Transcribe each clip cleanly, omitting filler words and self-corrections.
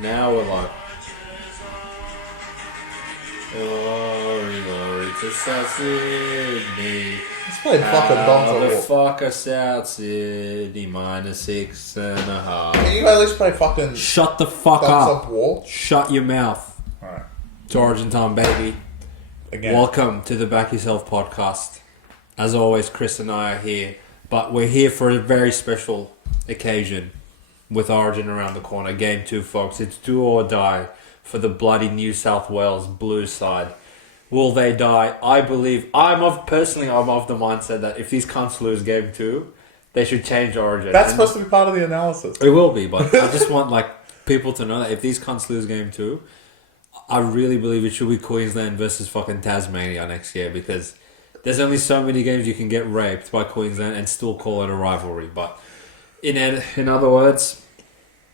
Now we're like, glory to South Sydney. Let's play fucking Dogs of War. Fuck us South Sydney, -6.5. Can you at least play fucking Shut the fuck Dogs up. of War? Shut your mouth. Alright. It's Origin time, baby. Again. Welcome to the Back Yourself Podcast. As always, Chris and I are here, but we're here for a very special occasion with Origin around the corner. Game 2, folks. It's do or die for the bloody New South Wales Blues side. Will they die? I believe, I'm of the mindset that if these cunts lose Game 2, they should change Origin. That's supposed to be part of the analysis. It will be, but I just want people to know that if these cunts lose Game 2, I really believe it should be Queensland versus fucking Tasmania next year, because there's only so many games you can get raped by Queensland and still call it a rivalry. But in other words,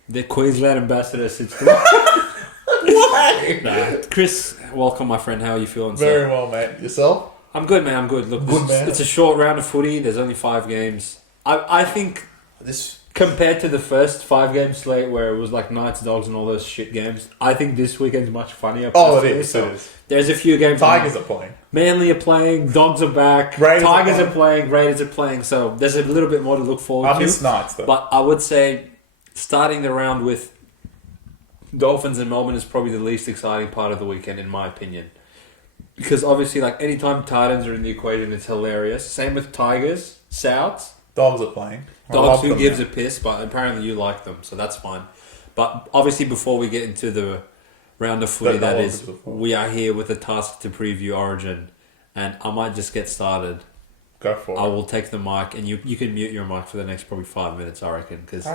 the Queensland ambassador sits there. Why? Nah. Chris, welcome, my friend. How are you feeling? Very well, mate. Yourself? I'm good, man. I'm good. Look, it's a short round of footy. There's only 5 games. I think This compared to the first 5-game slate where it was like Knights, Dogs, and all those shit games, I think this weekend's much funnier. Oh, it personally. is. So It is. there's a few games. Tigers are playing. Manly are playing, Dogs are back, Raiders Tigers are are playing, Raiders are playing. So there's a little bit more to look forward to. I miss Knights, though. But I would say starting the round with Dolphins and Melbourne is probably the least exciting part of the weekend, in my opinion. Because obviously, anytime Titans are in the equation, it's hilarious. Same with Tigers, Souths. Dogs are playing. Dogs, who gives a piss, but apparently you like them, so that's fine. But obviously, before we get into the round of footy, we are here with a task to preview Origin, and I might just get started. Go for it. I will take the mic, and you can mute your mic for the next probably 5 minutes, I reckon. Because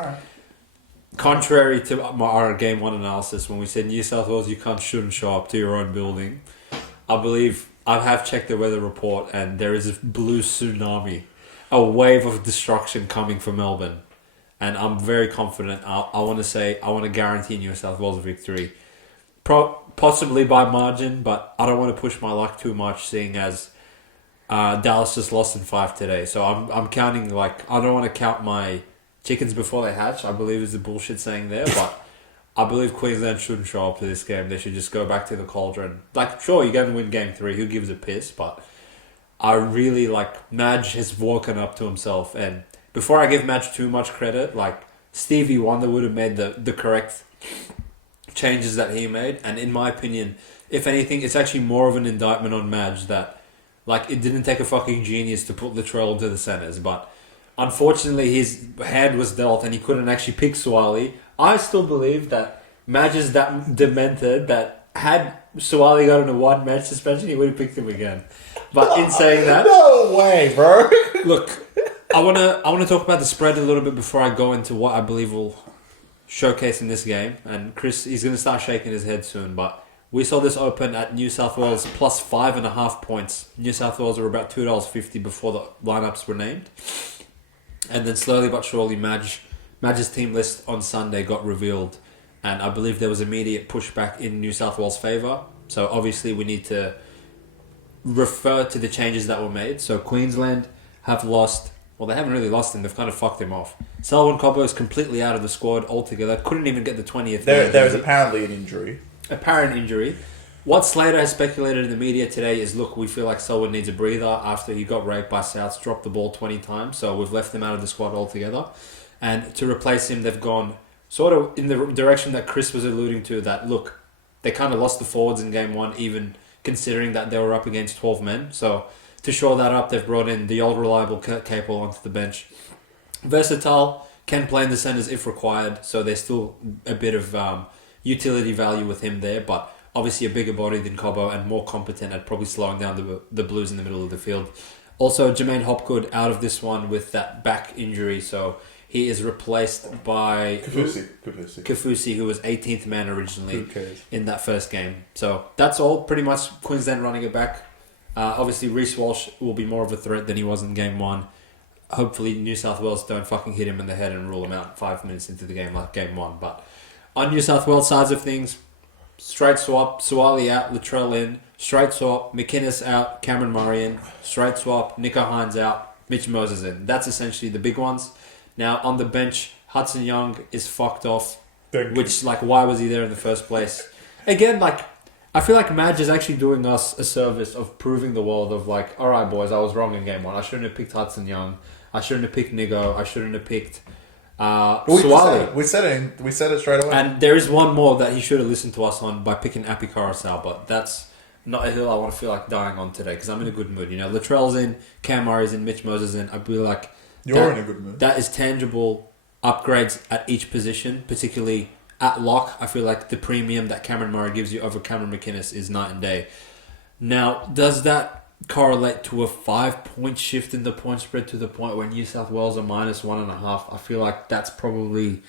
contrary to our Game 1 analysis, when we said New South Wales, you shouldn't show up to your own building, I believe I have checked the weather report, and there is a blue tsunami. A wave of destruction coming for Melbourne, and I'm very confident. I want to guarantee New South Wales victory, possibly by margin, but I don't want to push my luck too much, seeing as Dallas just lost in 5 today. So I'm counting I don't want to count my chickens before they hatch, I believe is the bullshit saying there, but I believe Queensland shouldn't show up to this game. They should just go back to the cauldron. Sure, you're going to win Game 3. Who gives a piss? But I really Madge has woken up to himself, and before I give Madge too much credit, Stevie Wonder would have made the correct changes that he made, and in my opinion, if anything, it's actually more of an indictment on Madge that it didn't take a fucking genius to put Latrell into the centres, but unfortunately his hand was dealt and he couldn't actually pick Suwali. I still believe that Madge is that demented that had Suwali got on a 1-match suspension, he would have picked him again. But in saying that, no way, bro. Look, I wanna talk about the spread a little bit before I go into what I believe will showcase in this game. And Chris, he's gonna start shaking his head soon. But we saw this open at New South Wales plus 5.5 points. New South Wales were about $2.50 before the lineups were named, and then slowly but surely, Madge's team list on Sunday got revealed, and I believe there was immediate pushback in New South Wales' favour. So obviously we need to refer to the changes that were made. So Queensland have lost, well, they haven't really lost him, they've kind of fucked him off. Selwyn Cobbo is completely out of the squad altogether, couldn't even get the 20th. There is apparently an injury. Apparent injury. What Slater has speculated in the media today is, look, we feel like Selwyn needs a breather after he got raped by Souths, dropped the ball 20 times, so we've left him out of the squad altogether. And to replace him, they've gone sort of in the direction that Chris was alluding to, that, look, they kind of lost the forwards in Game 1, even considering that they were up against 12 men. So to shore that up, they've brought in the old reliable Kurt Capel onto the bench. Versatile, can play in the centres if required, so there's still a bit of utility value with him there, but obviously a bigger body than Cobbo and more competent at probably slowing down the Blues in the middle of the field. Also, Jermaine Hopgood out of this one with that back injury, so he is replaced by Kafusi, who was 18th man originally in that first game. So that's all. Pretty much Queensland running it back. Obviously, Reece Walsh will be more of a threat than he was in Game 1. Hopefully, New South Wales don't fucking hit him in the head and rule him out 5 minutes into the game like Game 1. But on New South Wales sides of things, straight swap, Suwali out, Latrell in. Straight swap, McInnes out, Cameron Murray in. Straight swap, Nico Hines out, Mitch Moses in. That's essentially the big ones. Now, on the bench, Hudson Young is fucked off. Which, like, why was he there in the first place? Again, like, I feel like Madge is actually doing us a service of proving the world of, like, all right, boys, I was wrong in game one. I shouldn't have picked Hudson Young. I shouldn't have picked Nigo. I shouldn't have picked Suwali. We said it straight away. And there is one more that he should have listened to us on by picking Api Carousel, but that's not a hill I want to feel like dying on today because I'm in a good mood. You know, Latrell's in, Cam Murray's in, Mitch Moses in. I feel like you're in a good mood. That is tangible upgrades at each position, particularly at lock. I feel like the premium that Cameron Murray gives you over Cameron McInnes is night and day. Now, does that correlate to a 5-point shift in the point spread to the point where New South Wales are minus 1.5? I feel like that's probably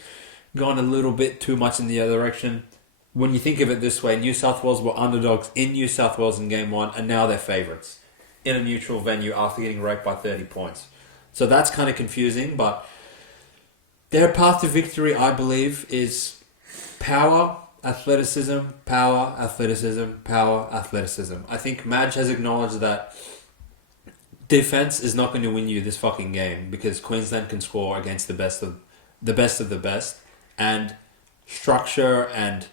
gone a little bit too much in the other direction. When you think of it this way, New South Wales were underdogs in New South Wales in game one, and now they're favourites in a neutral venue after getting raped by 30 points. So that's kind of confusing, but their path to victory, I believe, is power, athleticism, power, athleticism, power, athleticism. I think Madge has acknowledged that defense is not going to win you this fucking game because Queensland can score against the best of the best, and structure and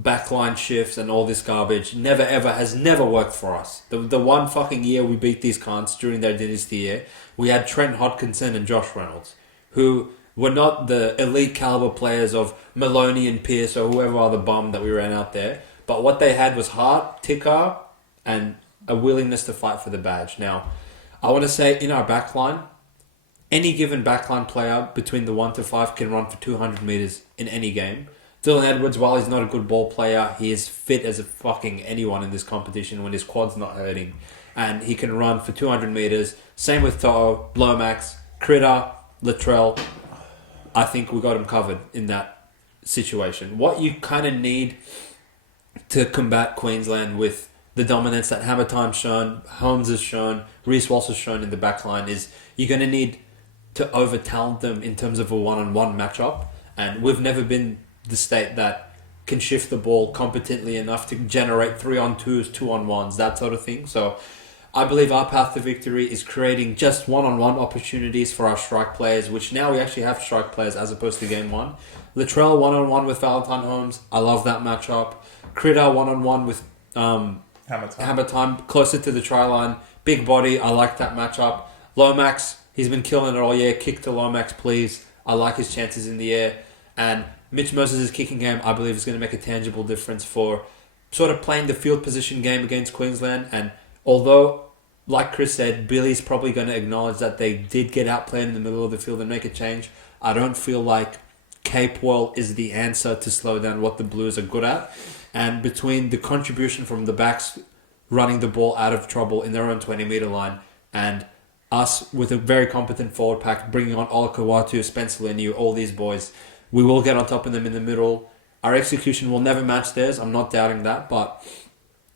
backline shifts and all this garbage has never worked for us. The one fucking year we beat these cunts during their dynasty year, we had Trent Hodkinson and Josh Reynolds, who were not the elite caliber players of Maloney and Pearce or whoever other bum that we ran out there. But what they had was heart, ticker, and a willingness to fight for the badge. Now, I want to say in our backline, any given backline player between the 1 to 5 can run for 200 metres in any game. Dylan Edwards, while he's not a good ball player, he is fit as a fucking anyone in this competition when his quad's not hurting. And he can run for 200 metres. Same with To'o, Lomax, Critter, Latrell. I think we got him covered in that situation. What you kind of need to combat Queensland with the dominance that Hammer Time's shown, Holmes has shown, Reece Walsh has shown in the backline is you're going to need to over-talent them in terms of a one-on-one matchup. And we've never been the state that can shift the ball competently enough to generate 3-on-2s, 2-on-1s, that sort of thing. So I believe our path to victory is creating just one-on-one opportunities for our strike players, which now we actually have strike players as opposed to game one. Latrell one-on-one with Valentine Holmes. I love that matchup. Critter one-on-one with Hammer Time closer to the try line. Big body. I like that matchup. Lomax, he's been killing it all year. Kick to Lomax, please. I like his chances in the air. And Mitch Moses' kicking game, I believe, is going to make a tangible difference for sort of playing the field position game against Queensland. And although, like Chris said, Billy's probably going to acknowledge that they did get outplayed in the middle of the field and make a change, I don't feel like Capewell is the answer to slow down what the Blues are good at. And between the contribution from the backs running the ball out of trouble in their own 20-metre line and us with a very competent forward pack, bringing on Olakawatu, Spencer Leniu, all these boys, we will get on top of them in the middle. Our execution will never match theirs. I'm not doubting that, but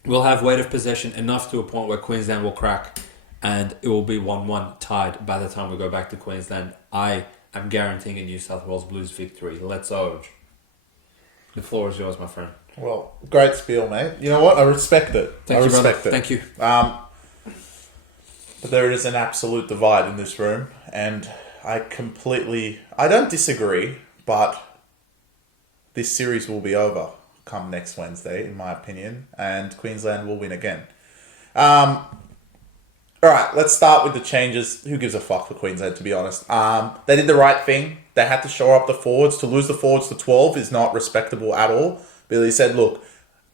we'll have weight of possession enough to a point where Queensland will crack and it will be 1-1 tied by the time we go back to Queensland. I am guaranteeing a New South Wales Blues victory. Let's Oj. The floor is yours, my friend. Well, great spiel, mate. You know what? I respect it. Thank you, brother. Thank you. But there is an absolute divide in this room, and I don't disagree, but this series will be over come next Wednesday, in my opinion, and Queensland will win again. All right, let's start with the changes. Who gives a fuck for Queensland, to be honest? They did the right thing. They had to shore up the forwards. To lose the forwards to 12 is not respectable at all. Billy said, look,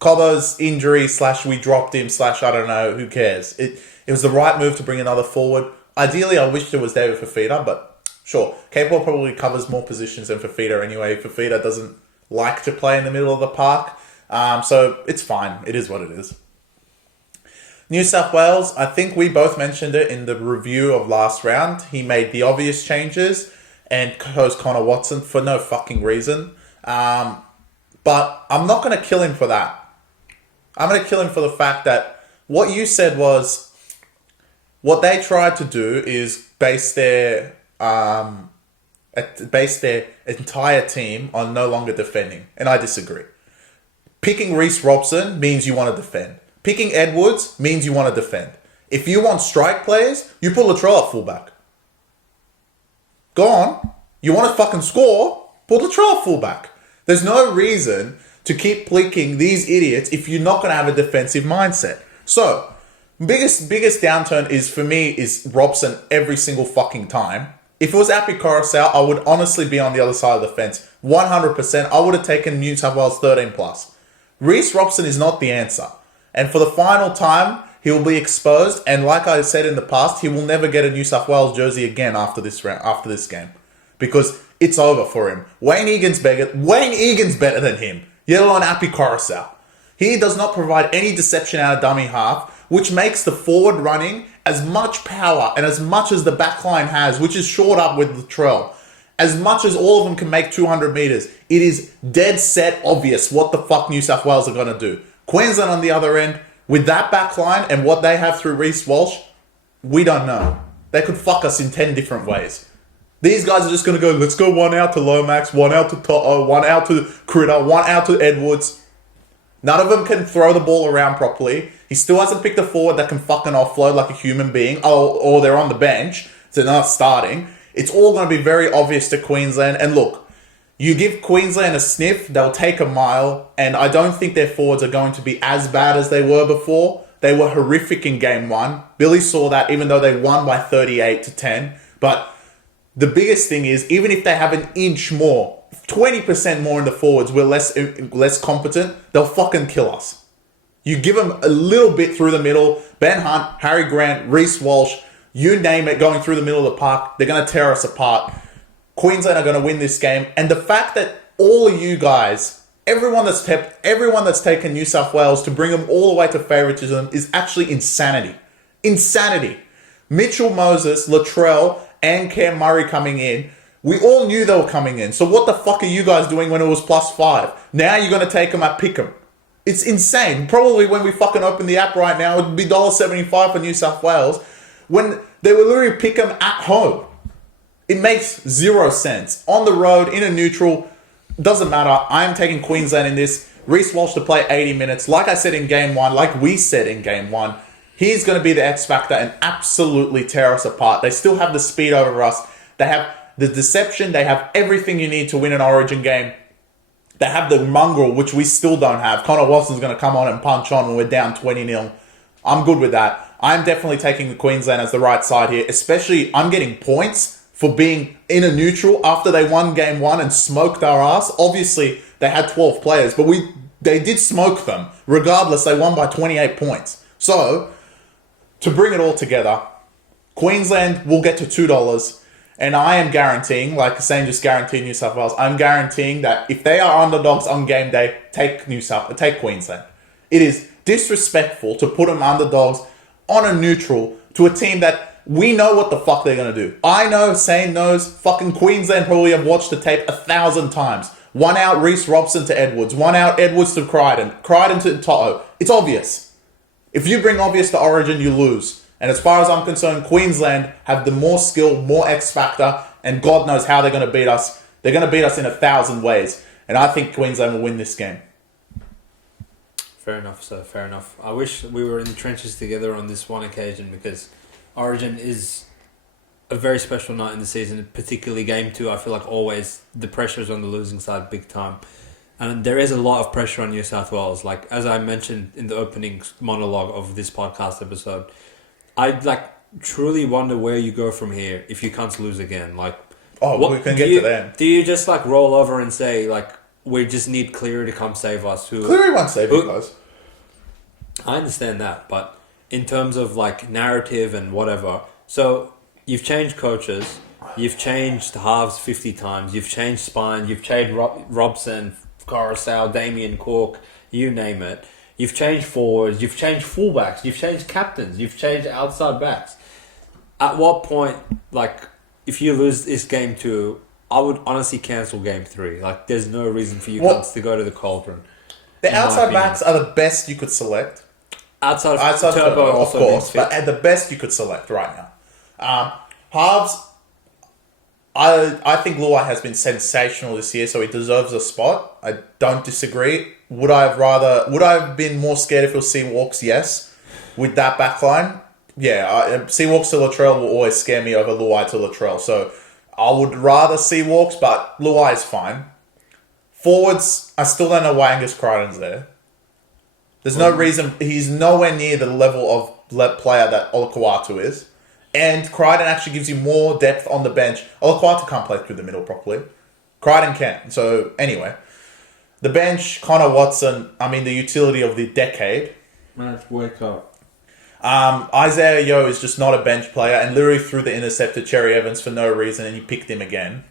Cobbo's injury / we dropped him / I don't know, who cares? It was the right move to bring another forward. Ideally, I wished it was David Fifita, but sure. Capewell probably covers more positions than Fifita anyway. Fifita doesn't like to play in the middle of the park. So it's fine. It is what it is. New South Wales, I think we both mentioned it in the review of last round. He made the obvious changes and chose Connor Watson for no fucking reason. But I'm not going to kill him for that. I'm going to kill him for the fact that what you said was what they tried to do is base their entire team on no longer defending. And I disagree. Picking Reece Robson means you want to defend. Picking Edwards means you want to defend. If you want strike players, you put Latrell at fullback. Go on. You want to fucking score? Put Latrell at fullback. There's no reason to keep plicking these idiots if you're not going to have a defensive mindset. So, biggest downturn is, for me, is Robson every single fucking time. If it was Api Coruscant, I would honestly be on the other side of the fence. 100%, I would have taken New South Wales 13+. Reece Robson is not the answer. And for the final time, he will be exposed. And like I said in the past, he will never get a New South Wales jersey again after this game. Because it's over for him. Wayne Egan's better than him. Let alone Api Coruscant. He does not provide any deception out of dummy half, which makes the forward running as much power and as much as the back line has, which is shored up with Latrell. As much as all of them can make 200 metres, it is dead set obvious what the fuck New South Wales are going to do. Queensland on the other end, with that back line and what they have through Reece Walsh, we don't know. They could fuck us in 10 different ways. These guys are just going to go, let's go one out to Lomax, one out to Toto, one out to Critter, one out to Edwards. None of them can throw the ball around properly. He still hasn't picked a forward that can fucking offload like a human being. Or they're on the bench, so they're not starting. It's all going to be very obvious to Queensland. And look, you give Queensland a sniff, they'll take a mile. And I don't think their forwards are going to be as bad as they were before. They were horrific in game one. Billy saw that even though they won by 38-10. But the biggest thing is, even if they have an inch more, 20% more in the forwards, we're less competent, they'll fucking kill us. You give them a little bit through the middle, Ben Hunt, Harry Grant, Reece Walsh, you name it, going through the middle of the park, they're going to tear us apart. Queensland are going to win this game. And the fact that all of you guys, everyone that's taken New South Wales to bring them all the way to favouritism is actually insanity. Insanity. Mitchell Moses, Latrell, and Cam Murray coming in. We all knew they were coming in. So what the fuck are you guys doing when it was +5? Now you're going to take them at pick'em. It's insane. Probably when we fucking open the app right now, it would be $1.75 for New South Wales. When they were literally pick'em at home. It makes zero sense. On the road, in a neutral, doesn't matter. I'm taking Queensland in this. Reece Walsh to play 80 minutes. Like I said in game one, like we said in game one, he's going to be the X factor and absolutely tear us apart. They still have the speed over us. They have the deception. They have everything you need to win an Origin game. They have the mongrel, which we still don't have. Connor Watson's going to come on and punch on when we're down 20-0. I'm good with that. I'm definitely taking the Queensland as the right side here. Especially, I'm getting points for being in a neutral after they won game one and smoked our ass. Obviously, they had 12 players, but they did smoke them. Regardless, they won by 28 points. So, to bring it all together, Queensland will get to $2. And I am guaranteeing, like Hussein just guaranteed New South Wales, I'm guaranteeing that if they are underdogs on game day, take Queensland. It is disrespectful to put them underdogs on a neutral to a team that we know what the fuck they're going to do. I know, Hussein knows, fucking Queensland probably have watched the tape 1,000 times. One out Reece Robson to Edwards, one out Edwards to Crichton to Toto. It's obvious. If you bring obvious to Origin, you lose. And as far as I'm concerned, Queensland have the more skill, more X factor, and God knows how they're going to beat us. They're going to beat us in 1,000 ways. And I think Queensland will win this game. Fair enough, sir. Fair enough. I wish we were in the trenches together on this one occasion because Origin is a very special night in the season, particularly Game 2. I feel like always the pressure's on the losing side big time. And there is a lot of pressure on New South Wales. Like, as I mentioned in the opening monologue of this podcast episode, I truly wonder where you go from here if you can't lose again. We can get to them. Do you just roll over and say we just need Cleary to come save us? Cleary won't save you guys. I understand that, but in terms of narrative and whatever, so you've changed coaches, you've changed halves 50 times, you've changed spine, you've changed Robson, Coruscant, Damien Cork, you name it. You've changed forwards, you've changed fullbacks, you've changed captains, you've changed outside backs. At what point, if you lose this game 2, I would honestly cancel game 3. There's no reason for you guys to go to the cauldron. The outside backs are the best you could select. Outside Turbo, of course, but at the best you could select right now. Halves, I think Luai has been sensational this year, so he deserves a spot. I don't disagree. Would I have been more scared if it was Seawalks? Yes. With that backline? Yeah. Seawalks to Latrell will always scare me over Luai to Latrell. So I would rather Seawalks, but Luai is fine. Forwards, I still don't know why Angus Crichton's there. There's no reason. He's nowhere near the level of player that Olukwatu is. And Crichton actually gives you more depth on the bench. Olukwatu can't play through the middle properly. Crichton can. So, anyway. The bench, Connor Watson, the utility of the decade. Man, wake up. Isaiah Yeo is just not a bench player and literally threw the intercept to Cherry Evans for no reason and you picked him again.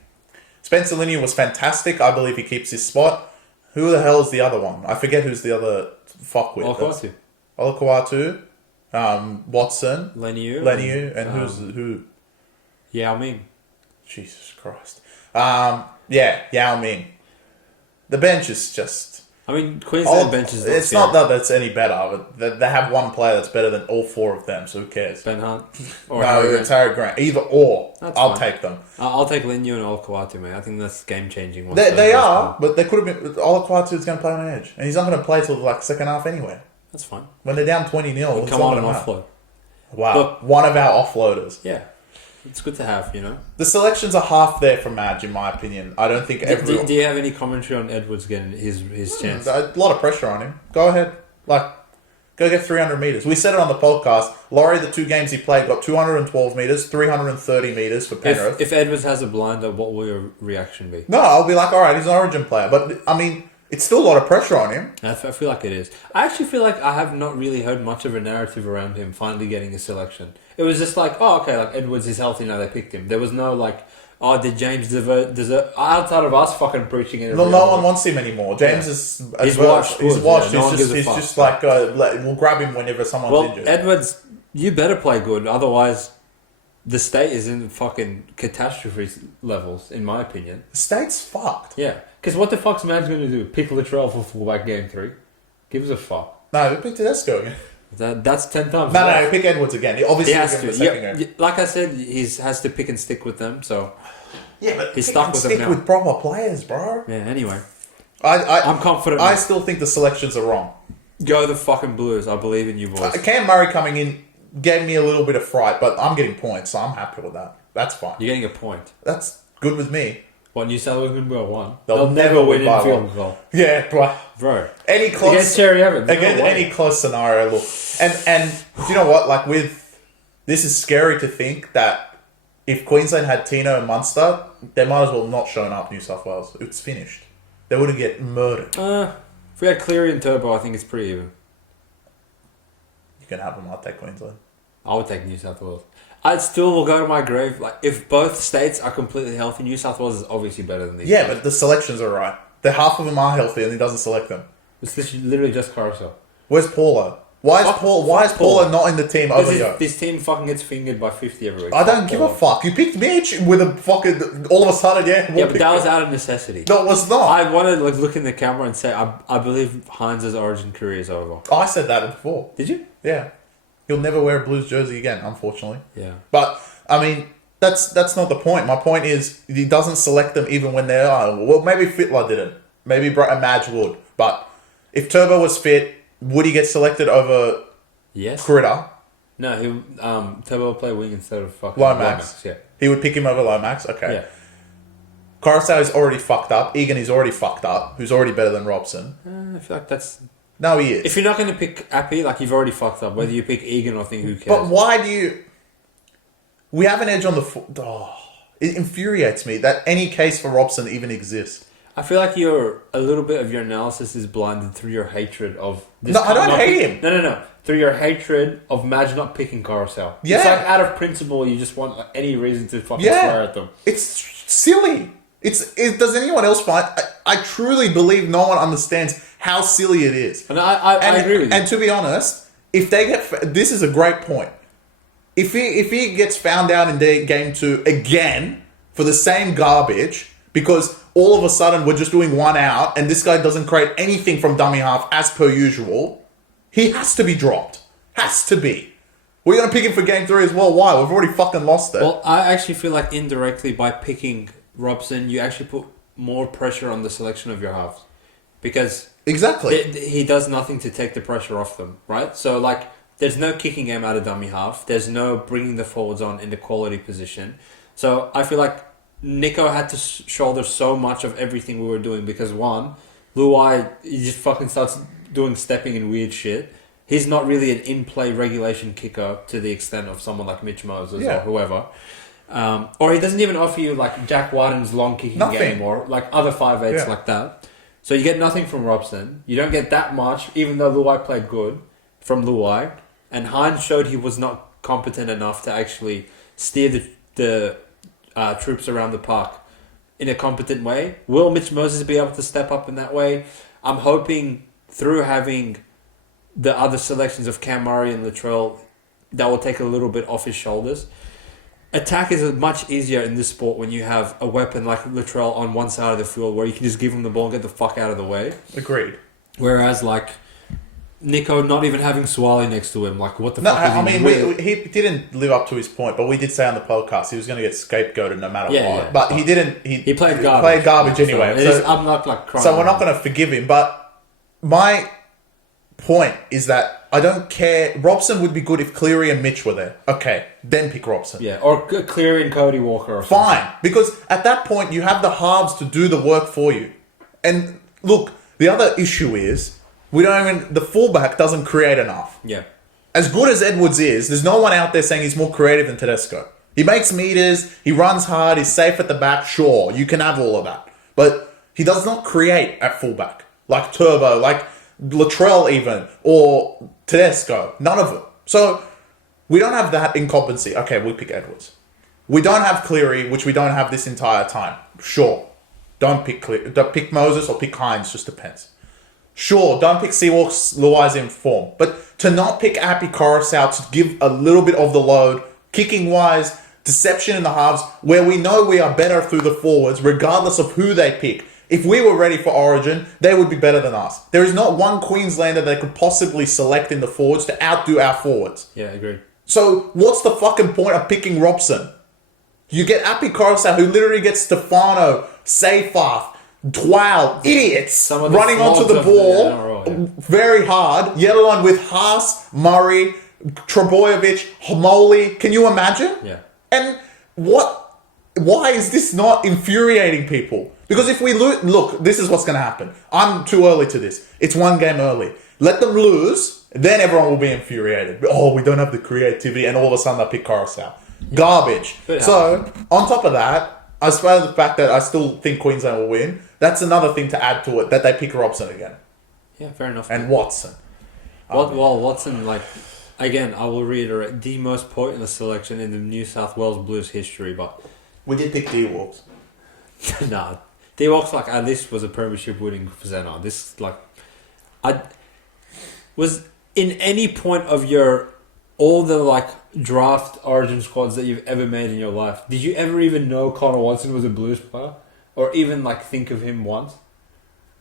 Spencer Linney was fantastic. I believe he keeps his spot. Who the hell is the other one? I forget who's the other fuckwit. Olukwatu. Watson. Leniu. And who? Yao Ming. Jesus Christ. Yao Ming. The bench is just... Queensland bench is... It's not that that's any better, but they have one player that's better than all four of them, so who cares? Ben Hunt? No, it's Harry Grant. Either or. I'll take them. I'll take Leniu and Olukwatu, mate. I think that's game-changing. They are, but they could have been... Olukwatu is going to play on edge, and he's not going to play till second half anyway. That's fine. When they're down 20-0... Come on and offload. Wow. Look, one of our offloaders. Yeah. It's good to have, The selections are half there for Madge, in my opinion. I don't think everyone... Do you have any commentary on Edwards getting his chance? A lot of pressure on him. Go ahead. Go get 300 metres. We said it on the podcast. Laurie, the 2 games he played, got 212 metres, 330 metres for Penrith. If Edwards has a blinder, what will your reaction be? No, I'll be like, all right, he's an Origin player. But, it's still a lot of pressure on him. I feel like it is. I actually feel like I have not really heard much of a narrative around him finally getting a selection. It was just Edwards is healthy now, they picked him. There was no did James deserve outside of us fucking preaching it. No one wants him anymore. James is... He's washed. He's just we'll grab him whenever someone's injured. Edwards, you better play good, otherwise the state is in fucking catastrophe levels, in my opinion. The state's fucked. Yeah. Because what the fuck's man's going to do? Pick Latrell for fullback game 3? Gives a fuck. No, he picked Tedesco again. That's 10 times. No, pick Edwards again. Obviously, he has to. Like I said, he has to pick and stick with them. So yeah, but he's stuck with them now. Stick with proper players, bro. Yeah. Anyway, I'm confident. I still think the selections are wrong. Go the fucking Blues. I believe in you, boys. Cam Murray coming in gave me a little bit of fright, but I'm getting points, so I'm happy with that. That's fine. You're getting a point. That's good with me. What, New South Wales win by 1? They'll never win in field goal. Yeah, bro. Any close against Cherry Evans. Against any close scenario, look. And do you know what? This is scary to think that if Queensland had Tino and Munster, they might as well not shown up New South Wales. It's finished. They would have get murdered. If we had Cleary and Turbo, I think it's pretty even. You can have them. I'll take Queensland. I would take New South Wales. I still will go to my grave. If both states are completely healthy, New South Wales is obviously better than these. Yeah, but the selections are right. Half of them are healthy, and he doesn't select them. It's literally just Carousel. Where's Paulo? Why is Paulo not in the team over here? This team fucking gets fingered by 50 every week. I don't give a fuck. You picked Mitch with a fucking... All of a sudden, yeah. Yeah, but that was out of necessity. No, it was not. I want to look in the camera and say, I believe Hines' Origin career is over. I said that before. Did you? Yeah. He'll never wear a Blues jersey again, unfortunately. Yeah. But, that's not the point. My point is, he doesn't select them even when they are. Well, maybe Fitler didn't. Maybe Madge would. But if Turbo was fit, would he get selected over Critter? No, Turbo will play wing instead of fucking Lomax. Yeah. He would pick him over Lomax? Okay. Yeah. Coruscant is already fucked up. Egan is already fucked up, who's already better than Robson. I feel like that's... No, he is. If you're not going to pick Appy, you've already fucked up. Whether you pick Egan or who cares? But why do you... We have an edge on the foot. Oh, it infuriates me that any case for Robson even exists. I feel like a little bit of your analysis is blinded through your hatred of... No, I don't hate him. No. Through your hatred of Madge not picking Carousel. Yeah. It's out of principle, you just want any reason to fucking swear at them. It's silly. Does anyone else find... I truly believe no one understands how silly it is. And I agree with you. And to be honest, if they get... This is a great point. If he gets found out in game 2 again for the same garbage, because all of a sudden we're just doing one out and this guy doesn't create anything from dummy half as per usual, he has to be dropped. Has to be. We're going to pick him for game 3 as well. Why? We've already fucking lost it. Well, I actually feel like indirectly by picking Robson, you actually put more pressure on the selection of your halves. Because... Exactly. He does nothing to take the pressure off them, right? So, there's no kicking game out of dummy half. There's no bringing the forwards on in the quality position. So, I feel like Nico had to shoulder so much of everything we were doing because one, Luai, he just fucking starts doing stepping and weird shit. He's not really an in-play regulation kicker to the extent of someone like Mitch Moses or whoever. Or he doesn't even offer you like Jack Whiten's long kicking game or like other 5'8" like that. So you get nothing from Robson. You don't get that much, even though Luai played good from Luai. And Hines showed he was not competent enough to actually steer the troops around the park in a competent way. Will Mitch Moses be able to step up in that way? I'm hoping through having the other selections of Cam Murray and Latrell, that will take a little bit off his shoulders. Attack is much easier in this sport when you have a weapon like Latrell on one side of the field where you can just give him the ball and get the fuck out of the way. Agreed. Whereas like Nico not even having Swali next to him, like what the fuck is he doing? He didn't live up to his point, but we did say on the podcast he was going to get scapegoated no matter what. Yeah. But he didn't. He played garbage. He played garbage anyway. So, I'm not like crying. So we're not going to forgive him. But my point is that I don't care. Robson would be good if Cleary and Mitch were there. Okay, then pick Robson. Yeah, or Cleary and Cody Walker. Or fine, because at that point you have the halves to do the work for you. And look, the other issue is the fullback doesn't create enough. Yeah. As good as Edwards is, there's no one out there saying he's more creative than Tedesco. He makes meters, he runs hard, he's safe at the back. Sure, you can have all of that, but he does not create at fullback like Turbo, like Latrell even, or Tedesco. None of them. So we don't have that incompetency. Okay, we pick Edwards. We don't have Cleary, which we don't have this entire time. Sure. Don't pick Cleary. Don't pick Moses or pick Hines, just depends. Sure, don't pick Seawalks, Luai's in form. But to not pick Appy Coruscant to give a little bit of the load, kicking-wise, deception in the halves, where we know we are better through the forwards, regardless of who they pick. If we were ready for Origin, they would be better than us. There is not one Queenslander they could possibly select in the forwards to outdo our forwards. Yeah, I agree. So what's the fucking point of picking Robson? You get Appy Coruscant, who literally gets Stefano, Seyfarth, Twal, idiots running onto the ball very hard, yet alone with Haas, Murray, Trebojevic, Homoli. Can you imagine? Yeah. And why is this not infuriating people? Because if we lose, look, this is what's going to happen. I'm too early to this. It's one game early. Let them lose, then everyone will be infuriated. Oh, we don't have the creativity, and all of a sudden they pick Coruscant. Garbage. So, on top of that, I suppose the fact that I still think Queensland will win, that's another thing to add to it, that they pick Robson again. Yeah, fair enough. And Watson. Watson, like, again, I will reiterate, the most pointless selection in the New South Wales Blues history, but... We did pick D-Walks. Nah. D-Walks, like, at least was a premiership winning presenter. This, like... I was in any point of your... all the, like, draft origin squads that you've ever made in your life, did you ever even know Connor Watson was a Blues player? Or even, like, think of him once?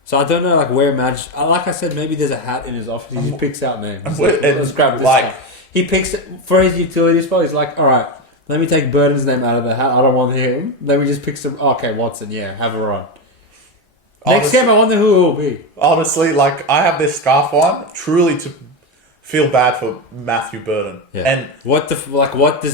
So I don't know, like, where Madge... Like I said, maybe there's a hat in his office. He just picks out names. Let's grab this guy. He picks... For his utility spot, he's like, alright, let me take Burden's name out of the hat. I don't want him. Let me just pick some... Okay, Watson, yeah, have a run. Next game, I wonder who it will be. Honestly, like, I have this scarf on, truly to feel bad for Matthew Burden. Yeah. And what does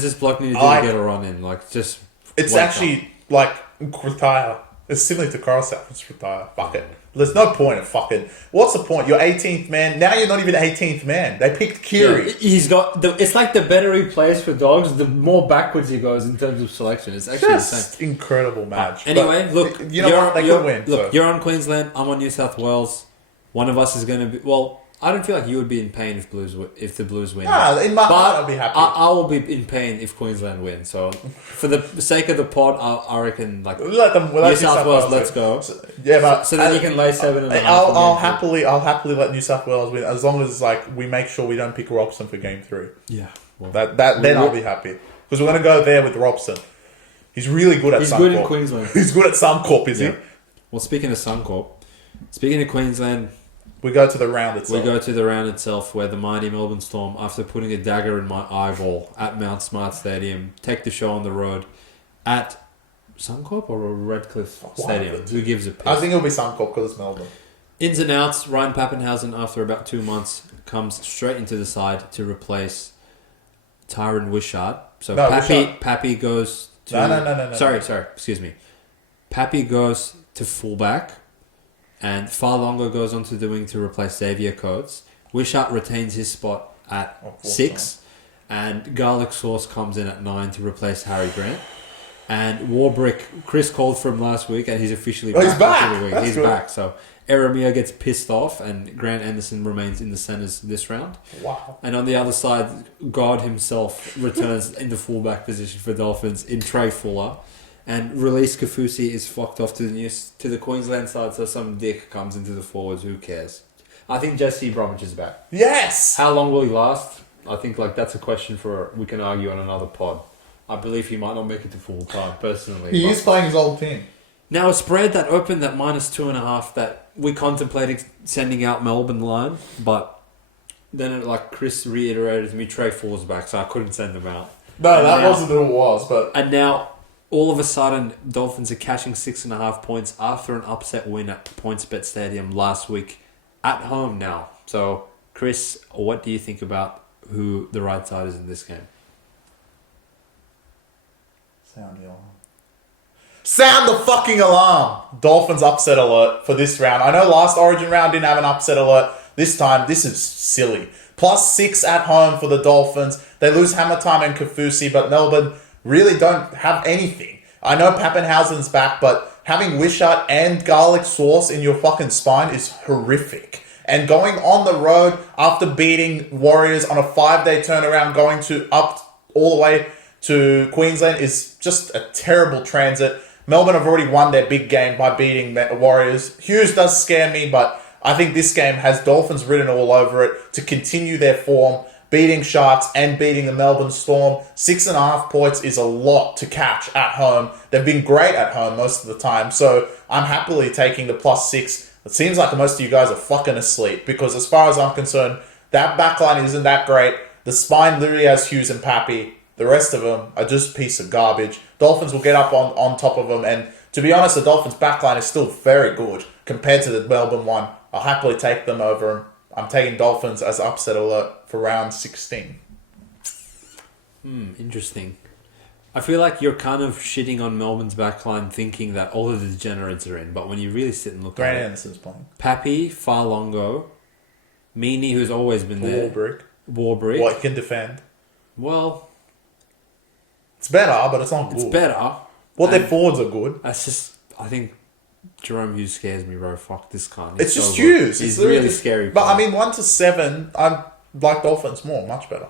this bloke need to do to get a run in? Like, just... It's actually, like, retire. It's similar to Coruscant. Just retire. Fuck it. There's no point in fucking... What's the point? You're 18th man. Now you're not even 18th man. They picked Kiri. Yeah, he's got... It's like the better he plays for Dogs, the more backwards he goes in terms of selection. It's actually insane. Incredible match. Anyway, but look... You know what? They could win. Look, you're on Queensland. I'm on New South Wales. One of us is going to be... Well, I don't feel like you would be in pain if the Blues win. Nah, in my heart, I'd be happy. I will be in pain if Queensland win. So, for the sake of the pod, I reckon like let New South Wales, let's go. So then you can lay 7.5. I'll happily let New South Wales win as long as like we make sure we don't pick Robson for game 3. Yeah, well, then I'll be happy because we're going to go there with Robson. He's really good at Suncorp. He's good in Queensland. He's good at Suncorp, is he? Well, speaking of Suncorp, speaking of Queensland. We go to the round itself. Where the mighty Melbourne Storm, after putting a dagger in my eyeball at Mount Smart Stadium, take the show on the road at Suncorp or Redcliffe Stadium. Who gives a piss? I think it'll be Suncorp because it's Melbourne. Ins and outs, Ryan Pappenhausen, after about 2 months, comes straight into the side to replace Tyron Wishart. So Pappy goes No. Sorry. Excuse me. Pappy goes to fullback, and Farlongo goes onto the wing to replace Xavier Coates. Wishart retains his spot at 6, and Garlic Sauce comes in at 9 to replace Harry Grant. And Warbrick, Chris called for him last week, and he's officially back. He's back. The wing. He's back. So Eremia gets pissed off, and Grant Anderson remains in the centres this round. Wow. And on the other side, God himself returns in the fullback position for Dolphins in Trey Fuller. And Release Kafusi is fucked off to the Queensland side, so some dick comes into the forwards. Who cares? I think Jesse Bromwich is back. Yes! How long will he last? I think that's a question we can argue on another pod. I believe he might not make it to full time, personally. He is playing his old team. Now, a spread that opened at -2.5 that we contemplated sending out Melbourne line, but then Chris reiterated to me, Trey Fuller's back, so I couldn't send them out. No, that wasn't who it was, but... And now, all of a sudden, Dolphins are cashing 6.5 points after an upset win at PointsBet Stadium last week at home now. So, Chris, what do you think about who the right side is in this game? Sound the alarm. Sound the fucking alarm! Dolphins upset alert for this round. I know last Origin round didn't have an upset alert. This time, this is silly. +6 at home for the Dolphins. They lose Hammer Time and Kafusi, but Melbourne really don't have anything. I know Pappenhausen's back, but having Wishart and Garlic Sauce in your fucking spine is horrific. And going on the road after beating Warriors on a 5-day turnaround, going up all the way to Queensland is just a terrible transit. Melbourne have already won their big game by beating Warriors. Hughes does scare me, but I think this game has Dolphins written all over it to continue their form, beating Sharks and beating the Melbourne Storm. 6.5 points is a lot to catch at home. They've been great at home most of the time, so I'm happily taking the +6. It seems like most of you guys are fucking asleep, because as far as I'm concerned, that backline isn't that great. The spine literally has Hughes and Pappy. The rest of them are just a piece of garbage. Dolphins will get up on top of them, and to be honest, the Dolphins' backline is still very good compared to the Melbourne one. I'll happily take them over them. I'm taking Dolphins as upset alert for round 16. Interesting. I feel like you're kind of shitting on Melbourne's backline, thinking that all of the degenerates are in, but when you really sit and look Grant at it... Anderson's playing. Pappy, Farlongo, Meaney, who's always been there. Warbrick. What can defend? Well... It's better, but it's not good. It's better. Their forwards are good. That's just... I think Jerome Hughes scares me, bro. Fuck this cunt. It's just Hughes. He's really scary. But I mean, 1 to 7, I like Dolphins more. Much better.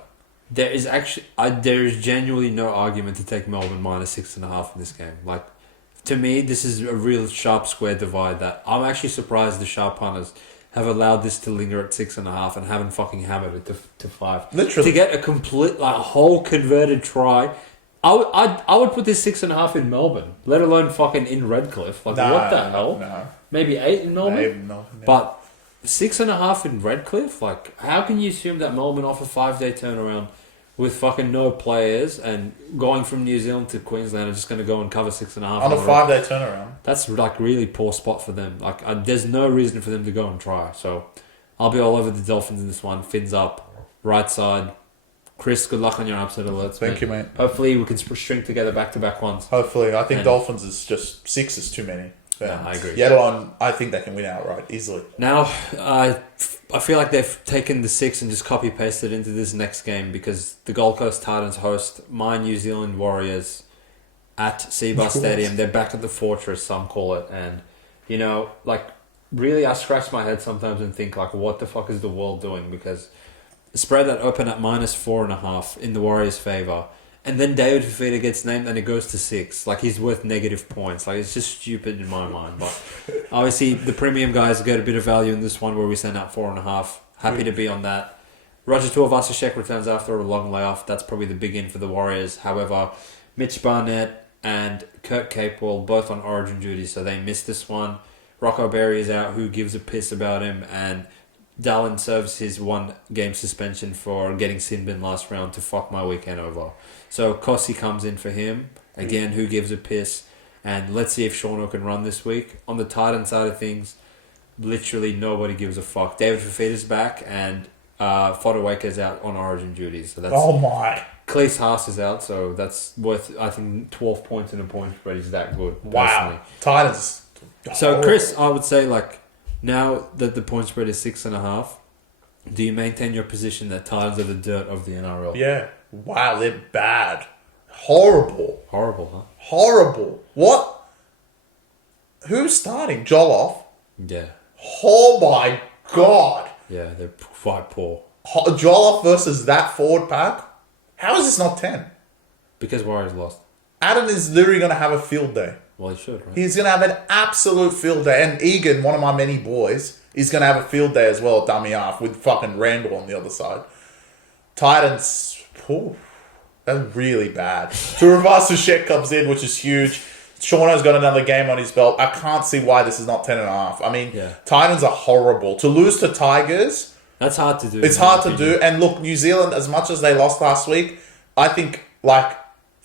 There is actually... there is genuinely no argument to take Melbourne -6.5 in this game. Like, to me, this is a real sharp square divide that I'm actually surprised the sharp punters have allowed this to linger at 6.5 and haven't fucking hammered it to 5. Literally. To get a complete, whole converted try... I would put this 6.5 in Melbourne, let alone fucking in Redcliffe. What the hell? No. Maybe 8 in Melbourne? Maybe not. Yeah. But 6.5 in Redcliffe? How can you assume that Melbourne off a 5-day turnaround with fucking no players and going from New Zealand to Queensland are just going to go and cover 6.5 on a 5-day turnaround? That's really poor spot for them. There's no reason for them to go and try. So I'll be all over the Dolphins in this one. Fins up, right side. Chris, good luck on your upset alerts. Thank you, mate. Hopefully we can string together back-to-back ones. Hopefully. I think Dolphins is just 6 is too many. Yeah, I agree. Yet on, I think they can win outright, easily. Now, I feel like they've taken the 6 and just copy-pasted into this next game, because the Gold Coast Titans host my New Zealand Warriors at Seabus Stadium. They're back at the Fortress, some call it. And, really I scratch my head sometimes and think, what the fuck is the world doing? Because... spread that open at -4.5 in the Warriors' favour, and then David Fifita gets named and it goes to 6. He's worth negative points. It's just stupid in my mind. But obviously the premium guys get a bit of value in this one where we send out 4.5. Happy to be on that. Roger Tuivasa-Sheck returns after a long layoff. That's probably the big in for the Warriors. However, Mitch Barnett and Kurt Capewell both on Origin duty, so they missed this one. Rocco Berry is out. Who gives a piss about him? And Dallin serves his 1-game suspension for getting sin bin last round to fuck my weekend over. So Kossi comes in for him. Again, who gives a piss? And let's see if Shauno can run this week. On the Titan side of things, literally nobody gives a fuck. David Fifita's back and Fodawaker's out on Origin duties. So that's, oh my. Cleese Haas is out, so that's worth, I think, 12 points in a point spread is that good. Wow. Personally. Titans. So, Chris, I would say, like, now that the point spread is 6.5, do you maintain your position that Titans are the dirt of the NRL? Yeah. Wow, they're bad. Horrible. Horrible, huh? Horrible. What? Who's starting? Joloff? Yeah. Oh my God. Yeah, they're quite poor. Joloff versus that forward pack? How is this not 10? Because Warriors lost. Adam is literally going to have a field day. Well, he should, right? He's going to have an absolute field day. And Egan, one of my many boys, is going to have a field day as well, dummy half, with fucking Randall on the other side. Titans, they're really bad. Tuivasa-Sheck comes in, which is huge. Shauno's got another game on his belt. I can't see why this is not 10.5. I mean, Titans are horrible. To lose to Tigers... That's hard to do. It's hard to do. And look, New Zealand, as much as they lost last week, I think, like,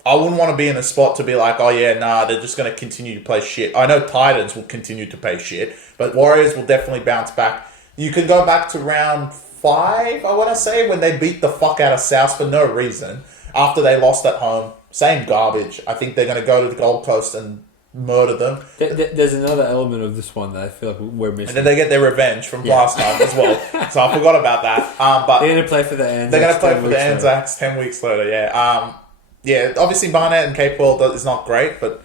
I wouldn't want to be in a spot to be like, oh yeah, nah, they're just going to continue to play shit. I know Titans will continue to play shit, but Warriors will definitely bounce back. You can go back to round 5, I want to say, when they beat the fuck out of South for no reason. After they lost at home. Same garbage. I think they're going to go to the Gold Coast and murder them. There's another element of this one that I feel like we're missing. And then they get their revenge from last time as well. So I forgot about that. But they're going to play for the Anzacs. They're going to play for the Anzacs 10 weeks later, yeah. Yeah, obviously Barnett and Cape World is not great, but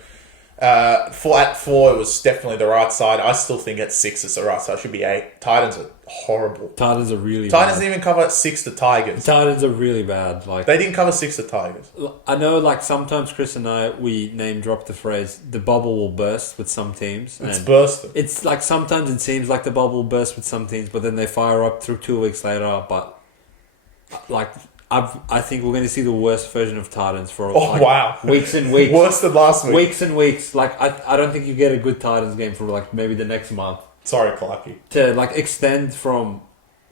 at 4 it was definitely the right side. I still think at 6 it's the right side. It should be 8. Titans are horrible. Titans are really Titans bad. didn't even cover 6 to Tigers. Titans are really bad. Like, they didn't cover 6 to Tigers. I know, like, sometimes Chris and I, we name drop the phrase, the bubble will burst with some teams. It's bursting. It's like sometimes it seems like the bubble will burst with some teams, but then they fire up through 2 weeks later. But, like, I think we're going to see the worst version of Titans for weeks and weeks. Worse than last week. Weeks and weeks. Like, I don't think you get a good Titans game for, like, maybe the next month. Sorry, Clarky. To, like, extend from...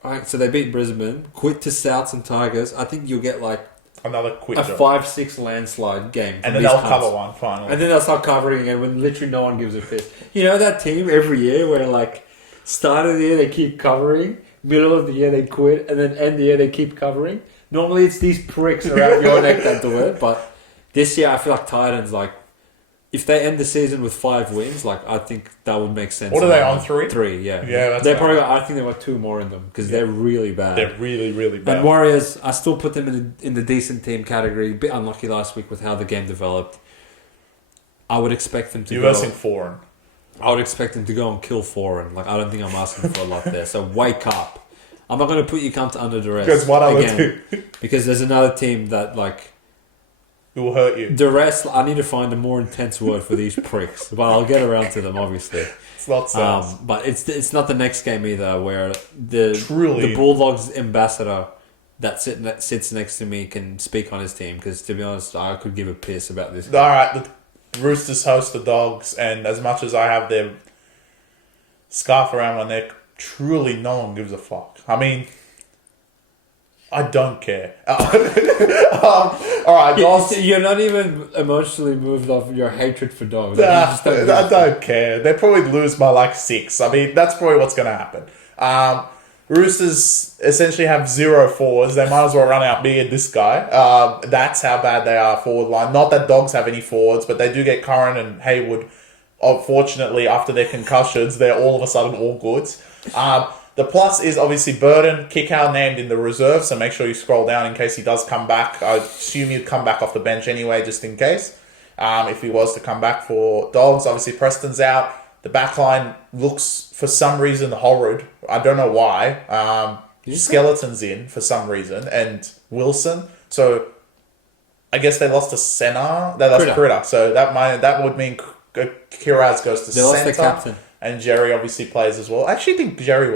Alright, so they beat Brisbane, quit to Souths and Tigers. I think you'll get, like... Another quick a 5-6 landslide game. And then they'll cover one, finally. And then they'll start covering again when literally no one gives a piss. You know that team every year where, like, start of the year they keep covering, middle of the year they quit, and then end the year they keep covering? Normally it's these pricks around your neck that do it, but this year I feel like Titans, like, if they end the season with 5 wins, like, I think that would make sense. What are they on, 3? 3, yeah. Yeah, that's they're probably. I think they've got 2 more in them because they're really bad. They're really, really bad. And Warriors, I still put them in the decent team category. A bit unlucky last week with how the game developed. I would expect them to You're versing foreign. I would expect them to go and kill foreign. Like, I don't think I'm asking for a lot there. So wake up. I'm not going to put you cunt under duress. Because what other team? Because there's another team that, like... It will hurt you. Duress, I need to find a more intense word for these pricks. But I'll get around to them, obviously. It's not South. But it's not the next game either, where the Bulldogs ambassador that sits next to me can speak on his team. Because, to be honest, I could give a piss about this game. All right, the Roosters host the Dogs, and as much as I have their scarf around my neck, truly no one gives a fuck. I mean, I don't care. All right, Dogs. You're not even emotionally moved off your hatred for Dogs. I don't care. They probably lose by like 6. I mean, that's probably what's going to happen. Roosters essentially have 0 forwards. They might as well run out me and this guy. That's how bad they are forward line. Not that Dogs have any forwards, but they do get Curran and Haywood. Unfortunately, after their concussions, they're all of a sudden all goods. The plus is obviously Burden, Kickow named in the reserve, so make sure you scroll down in case he does come back. I assume he'd come back off the bench anyway, just in case. If he was to come back for Dogs, obviously Preston's out. The backline looks, for some reason, horrid. I don't know why. Skeleton's in, for some reason, and Wilson. So, I guess they lost to centre. They lost Critter. So, that would mean Kiraz goes to centre. They lost the captain. And Jerry obviously plays as well. I actually think Jerry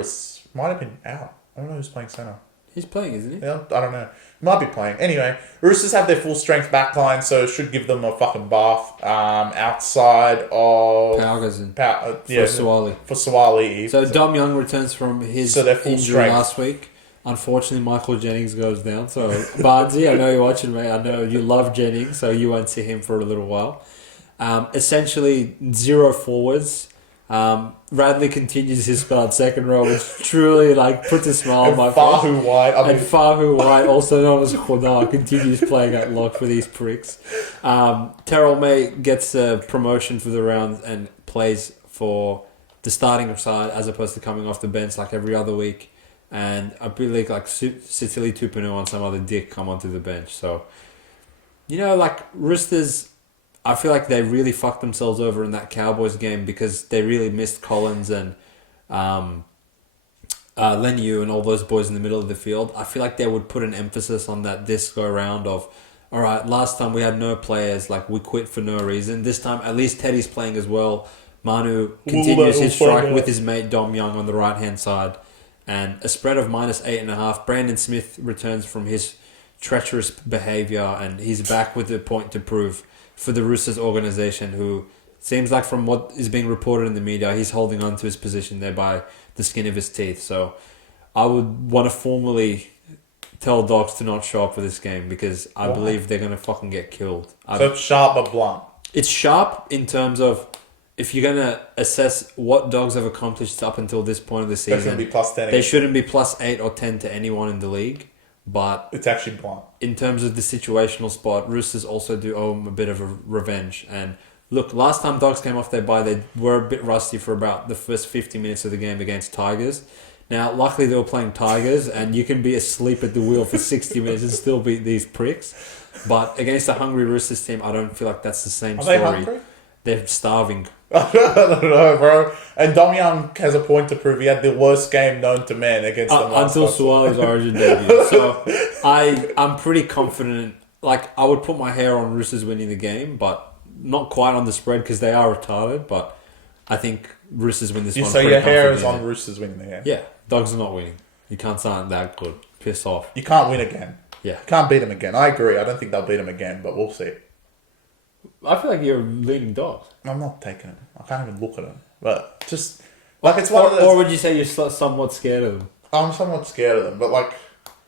might have been out. I don't know who's playing centre. He's playing, isn't he? Yeah, I don't know. He might be playing. Anyway, Roosters have their full strength backline, so it should give them a fucking bath. Outside of Paugas for Suwali. So Dom Young returns from his injury last week. Unfortunately, Michael Jennings goes down. So Barnesy, I know you're watching, mate. I know you love Jennings, so you won't see him for a little while. Essentially, 0 forwards. Radley continues his spell at second row, which truly puts a smile on my face. And Fahu White, also known as Khoda, continues playing at lock for these pricks. Terrell May gets a promotion for the round and plays for the starting side as opposed to coming off the bench like every other week. And I believe Sicily 2.0 and some other dick come onto the bench. So, Roosters, I feel like they really fucked themselves over in that Cowboys game because they really missed Collins and Leniu and all those boys in the middle of the field. I feel like they would put an emphasis on that this go around of, all right, last time we had no players, we quit for no reason. This time, at least Teddy's playing as well. Manu continues his strike with his mate Dom Young on the right-hand side. And a spread of -8.5. Brandon Smith returns from his treacherous behaviour and he's back with a point to prove for the Roosters organisation, who seems like from what is being reported in the media, he's holding on to his position there by the skin of his teeth. So I would want to formally tell Dogs to not show up for this game because I believe they're going to fucking get killed. So it's sharp or blunt? It's sharp in terms of if you're going to assess what Dogs have accomplished up until this point of the season. They shouldn't be +10. They shouldn't be +8 or 10 to anyone in the league. But it's actually blunt. In terms of the situational spot, Roosters also do owe them a bit of a revenge. And look, last time Dogs came off their bye, they were a bit rusty for about the first 50 minutes of the game against Tigers. Now, luckily they were playing Tigers, and you can be asleep at the wheel for 60 minutes and still beat these pricks. But against a hungry Roosters team, I don't feel like that's the same story. Are they hungry? They're starving. I don't know, bro. And Dom Young has a point to prove. He had the worst game known to man against them until Suwali's Origin debut. So I'm pretty confident. I would put my hair on Roosters winning the game, but not quite on the spread because they are retarded. But I think Roosters win this one. So your hair is on Roosters winning the game? Yeah. Dogs are not winning. You can't sound that good. Piss off. You can't win again. Yeah. You can't beat them again. I agree. I don't think they'll beat them again, but we'll see. I feel like you're leading Dogs. I'm not taking them. I can't even look at them. But just it's one of those. Or would you say you're somewhat scared of them? I'm somewhat scared of them, but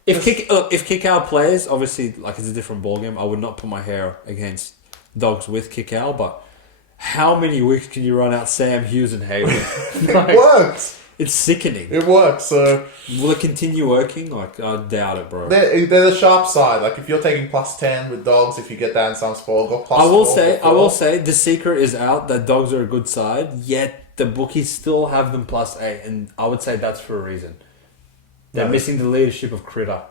if Kickout plays, obviously it's a different ballgame. I would not put my hair against Dogs with Kickout, but how many weeks can you run out Sam Hughes and Hayward? It works. It's sickening. It works. So will it continue working? I doubt it, bro. They're the sharp side. If you're taking +10 with Dogs, if you get that in some sport, go +4. I will say the secret is out that Dogs are a good side. Yet the bookies still have them +8, and I would say that's for a reason. They're missing the leadership of Critter.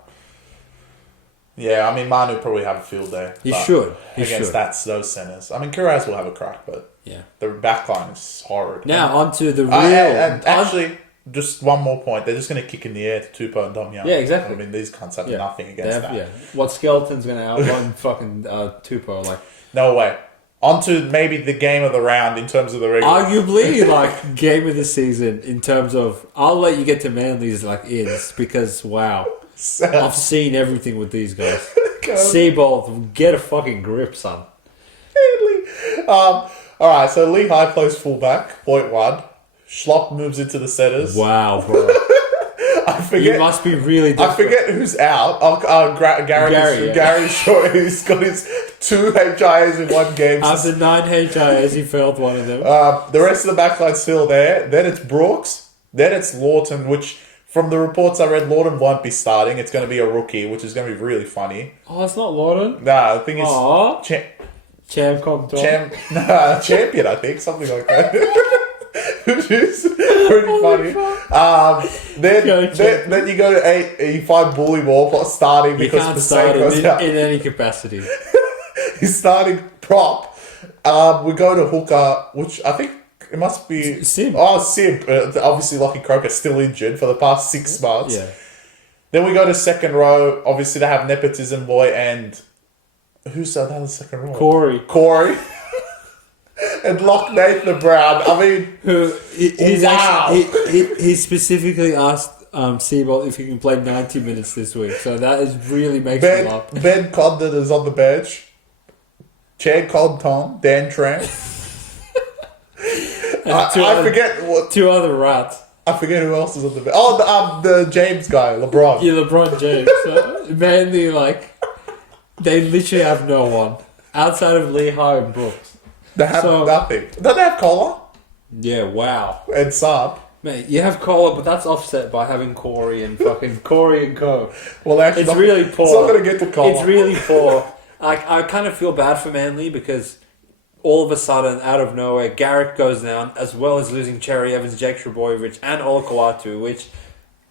Yeah, Manu probably have a field day. He should. Against those centres. Kiraz will have a crack, but yeah, the backline is horrid. Now, onto the real... actually, just one more point. They're just going to kick in the air to Tupou and Dom Young. Yeah, exactly. These cunts have nothing against that. Yeah. What skeleton's going to outrun fucking Tupou? No way. Onto maybe the game of the round in terms of the regular. Arguably, game of the season in terms of... I'll let you get to Manly's ins because, wow... I've seen everything with these guys. Seabold, get a fucking grip, son. Alright, so Lee High plays fullback, 0.1. Schlopp moves into the centres. Wow, bro. I forget. You must be really different. I forget who's out. Gary Shaw, who's got his 2 HIAs in one game. After 9 HIAs, he failed one of them. The rest of the backline's still there. Then it's Brooks. Then it's Lawton, which... From the reports I read, Lawton won't be starting. It's going to be a rookie, which is going to be really funny. Oh, it's not Lawton? Nah, the thing is... Champion, I think. Something like that. Which is pretty funny. Then you go to 8, you find Bullymore starting because you can't start in any capacity. He's starting prop. We go to hooker, which I think... It must be... Sim. Oh, Sim. Obviously, Lockie Croker's still injured for the past 6 months. Yeah. Then we go to second row. Obviously, they have Nepotism Boy and... Who's the other second row? Corey. And Lock Nathan Brown. He specifically asked Seabold if he can play 90 minutes this week. So that really makes me laugh. Ben Condon is on the bench. Chad Condon. Dan Tramp. I forget what... 2 other rats. I forget who else is on the bench. Oh, the James guy, LeBron. Yeah, LeBron James. So, mainly, they literally have no one. Outside of Lehigh and Brooks. They have nothing. Don't they have Collar? Yeah, wow. And Saab. Mate, you have Kohler, but that's offset by having Corey and fucking Corey and Co. Well, actually, it's really poor. It's not going to get to Kohler. It's really poor. I kind of feel bad for Manly because all of a sudden, out of nowhere, Garrick goes down, as well as losing Cherry Evans, Jake Trbojevic, and Olakau'atu, which,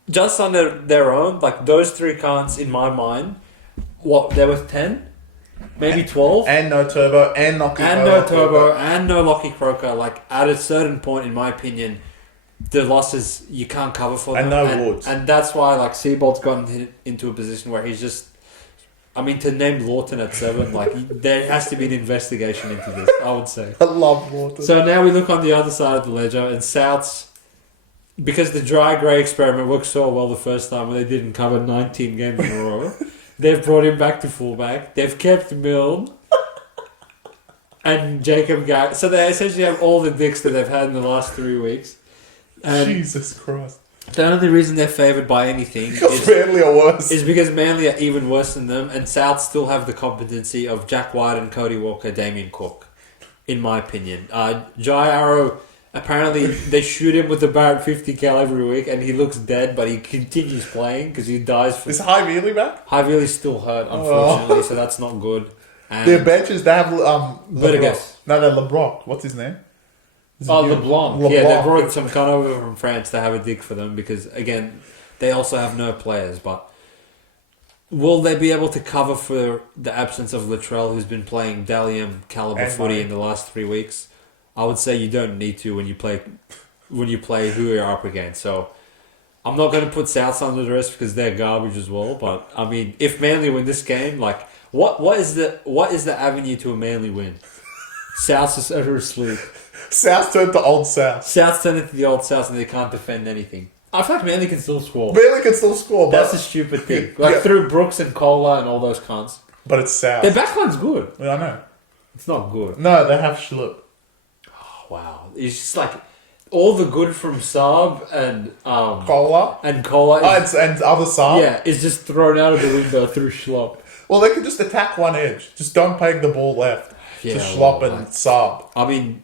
just on their own, like, those three cunts, in my mind, they're worth 10? Maybe 12? And no Turbo, and Lockie Croker. And no Turbo, and no Lockie Croker. Like, at a certain point, in my opinion, the losses, you can't cover for them. And no Woods. And that's why, like, Seabold's gotten into a position where he's just... I mean, to name Lawton at 7, like, there has to be an investigation into this, I would say. I love Lawton. So now we look on the other side of the ledger, and Souths, because the dry grey experiment worked so well the first time when they didn't cover 19 games in a row, they've brought him back to fullback. They've kept Milne and Jacob Garrick. So they essentially have all the dicks that they've had in the last 3 weeks. And Jesus Christ. the only reason they're favoured by anything Because Manly are worse. is because Manly are even worse than them, and South still have the competency of Jack White and Cody Walker, Damien Cook, in my opinion. Jai Arrow, apparently they shoot him with the Barrett 50 cal every week, and he looks dead, but he continues playing because he dies for... Is High Veely back? High Veely's still hurt, unfortunately, so that's not good. And Their benches, they have... Burgess. No, LeBrock. What's his name? LeBlanc. Yeah, they brought some cunt over from France to have a dig for them because, again, they also have no players. But will they be able to cover for the absence of Latrell, who's been playing Dalian caliber footy in the last 3 weeks? I would say you don't need to when you play who you're up against. So I'm not going to put Souths under the rest because they're garbage as well. But I mean, if Manly win this game, like what is the avenue to a Manly win? Souths is utter asleep. South turned to Old South. South turned into the Old South and they can't defend anything. I feel like Manly can still score. Manly can still score, but... That's a stupid thing. Like through Brooks and Kohler and all those cunts. But it's South. Their backline's good. Yeah, I know. It's not good. No, they have Schlupp. Oh, wow. It's just like all the good from Saab and... Kohler. And Kohler. And other Saab. Yeah, is just thrown out of the window through Schlupp. Well, they can just attack one edge. Just don't peg the ball left to Schlupp and Saab. I mean...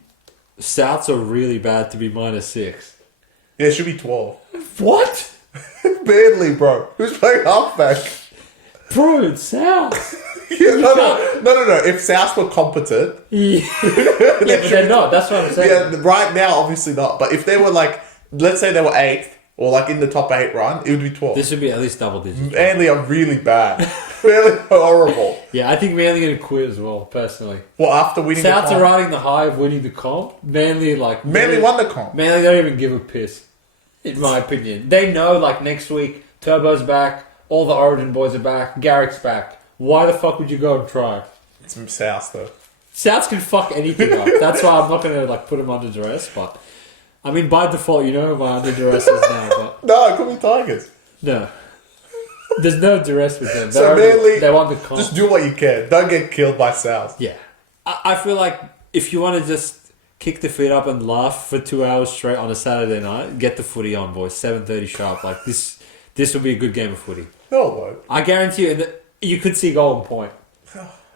Souths are really bad to be -6. Yeah, it should be 12. What? Badly, bro. Who's playing halfback? Bro, it's South. Yeah, no. If South were competent... Yeah, but they're not. That's what I'm saying. Yeah, right now, obviously not. But if they were like... Let's say they were 8th, or like in the top 8 run, it would be 12. This would be at least double digits. Manly are really bad. Really horrible. Yeah, I think Manly going to quit as well, personally. Well, after winning Souths the comp... are riding the high of winning the comp. Manly won the comp. Manly don't even give a piss, in my opinion. They know, like, next week, Turbo's back, all the Origin boys are back, Garrick's back. Why the fuck would you go and try? It's South, though. Souths can fuck anything up. That's why I'm not going to, like, put them under duress, but... I mean, by default, you know who my under duress is now, but... No, it could be Tigers. No. There's no duress with them. So Manly, they want the comp. just do what you can. Don't get killed by South. Yeah. I feel like if you want to just kick the feet up and laugh for 2 hours straight on a Saturday night, get the footy on, boys. 7:30 sharp. Like, this will be a good game of footy. No, it won't. I guarantee you, you could see Golden Point.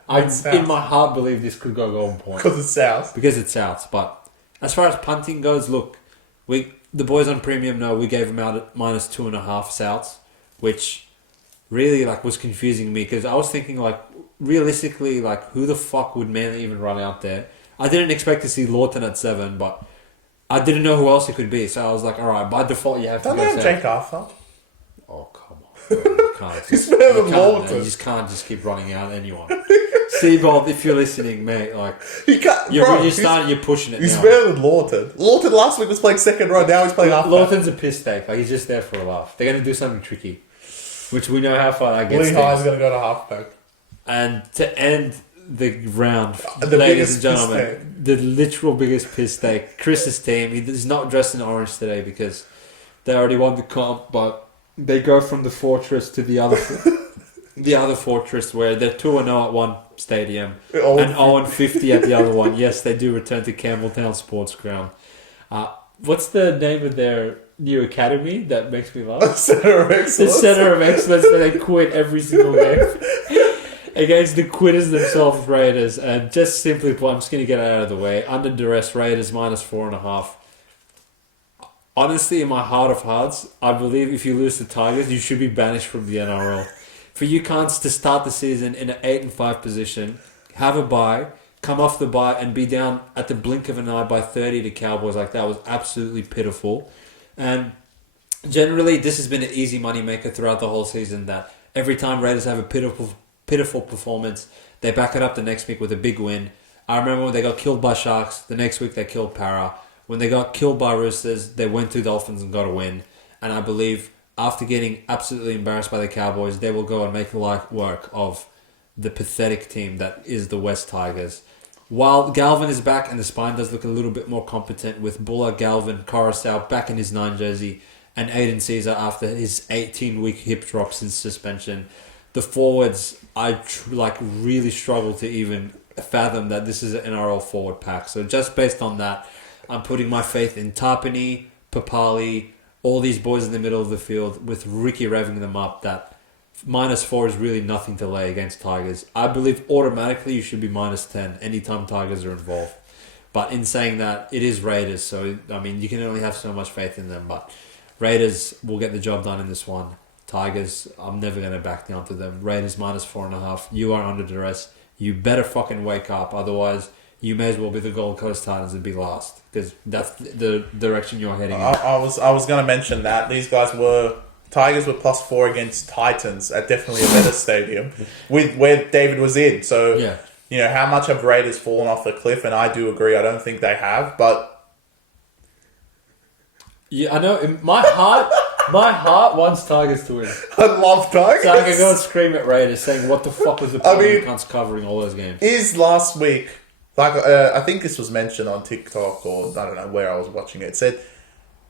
I, in my heart, believe this could go Golden Point. Because it's South. Because it's South. But as far as punting goes, look, the boys on Premium know we gave them out at -2.5 Souths, which... really, like, was confusing me because I was thinking, like, realistically, like, who the fuck would Manly even run out there? I didn't expect to see Lawton at 7, but I didn't know who else it could be. So I was like, all right, by default, you have to Don't go they have South. Jake Arthur? Oh, come on. You can't. He's better than Lawton. You just can't just keep running out anyone. Seabold, if you're listening, mate, like, You can't, you're pushing it He's now. better than Lawton. Lawton last week was playing second row, now he's playing halfback. Lawton's a piss take. Like, he's just there for a laugh. They're going to do something tricky. Which we know how far that gets. Lehigh's going to go to halfback. And to end the round, The ladies and biggest gentlemen, the literal biggest piss take. Chris's team, he's not dressed in orange today because they already won the comp, but they go from the fortress to the other fortress where they're 2-0 at one stadium and 0-50 at the other one. Yes, they do return to Campbelltown Sports Ground. What's the name of their new academy that makes me laugh? Centre of Excellence. The Centre of Excellence, that they quit every single game against the quitters themselves, Raiders. And just simply put, I'm just going to get it out of the way. Under duress, Raiders -4.5. honestly, in my heart of hearts, I believe if you lose to Tigers, you should be banished from the NRL. For you cunts to start the season in an 8-5 position, have a bye, come off the bye, and be down at the blink of an eye by 30 to Cowboys like that was absolutely pitiful. And generally, this has been an easy money maker throughout the whole season. That every time Raiders have a pitiful performance, they back it up the next week with a big win. I remember when they got killed by Sharks, the next week they killed Para. When they got killed by Roosters, they went to Dolphins and got a win. And I believe after getting absolutely embarrassed by the Cowboys, they will go and make light work of the pathetic team that is the West Tigers. While Galvin is back and the spine does look a little bit more competent with Buller, Galvin, Coruscant back in his 9 jersey and Aiden Caesar after his 18-week hip drop since suspension, the forwards, I really struggle to even fathom that this is an NRL forward pack. So just based on that, I'm putting my faith in Tapani, Papali, all these boys in the middle of the field with Ricky revving them up that -4 is really nothing to lay against Tigers. I believe automatically you should be -10 anytime Tigers are involved. But in saying that, it is Raiders, so I mean you can only have so much faith in them. But Raiders will get the job done in this one. Tigers, I'm never going to back down to them. Raiders -4.5. You are under duress. You better fucking wake up. Otherwise, you may as well be the Gold Coast Titans and be last. Because that's the direction you're heading in. I was going to mention that. Tigers were +4 against Titans at definitely a better stadium with where David was in. So, yeah. How much have Raiders fallen off the cliff? And I do agree. I don't think they have, but... Yeah, I know. In my heart wants Tigers to win. I love Tigers. So I can go and scream at Raiders saying, what the fuck was the point of cunts covering all those games? Is last week, I think this was mentioned on TikTok or I don't know where I was watching it. It said,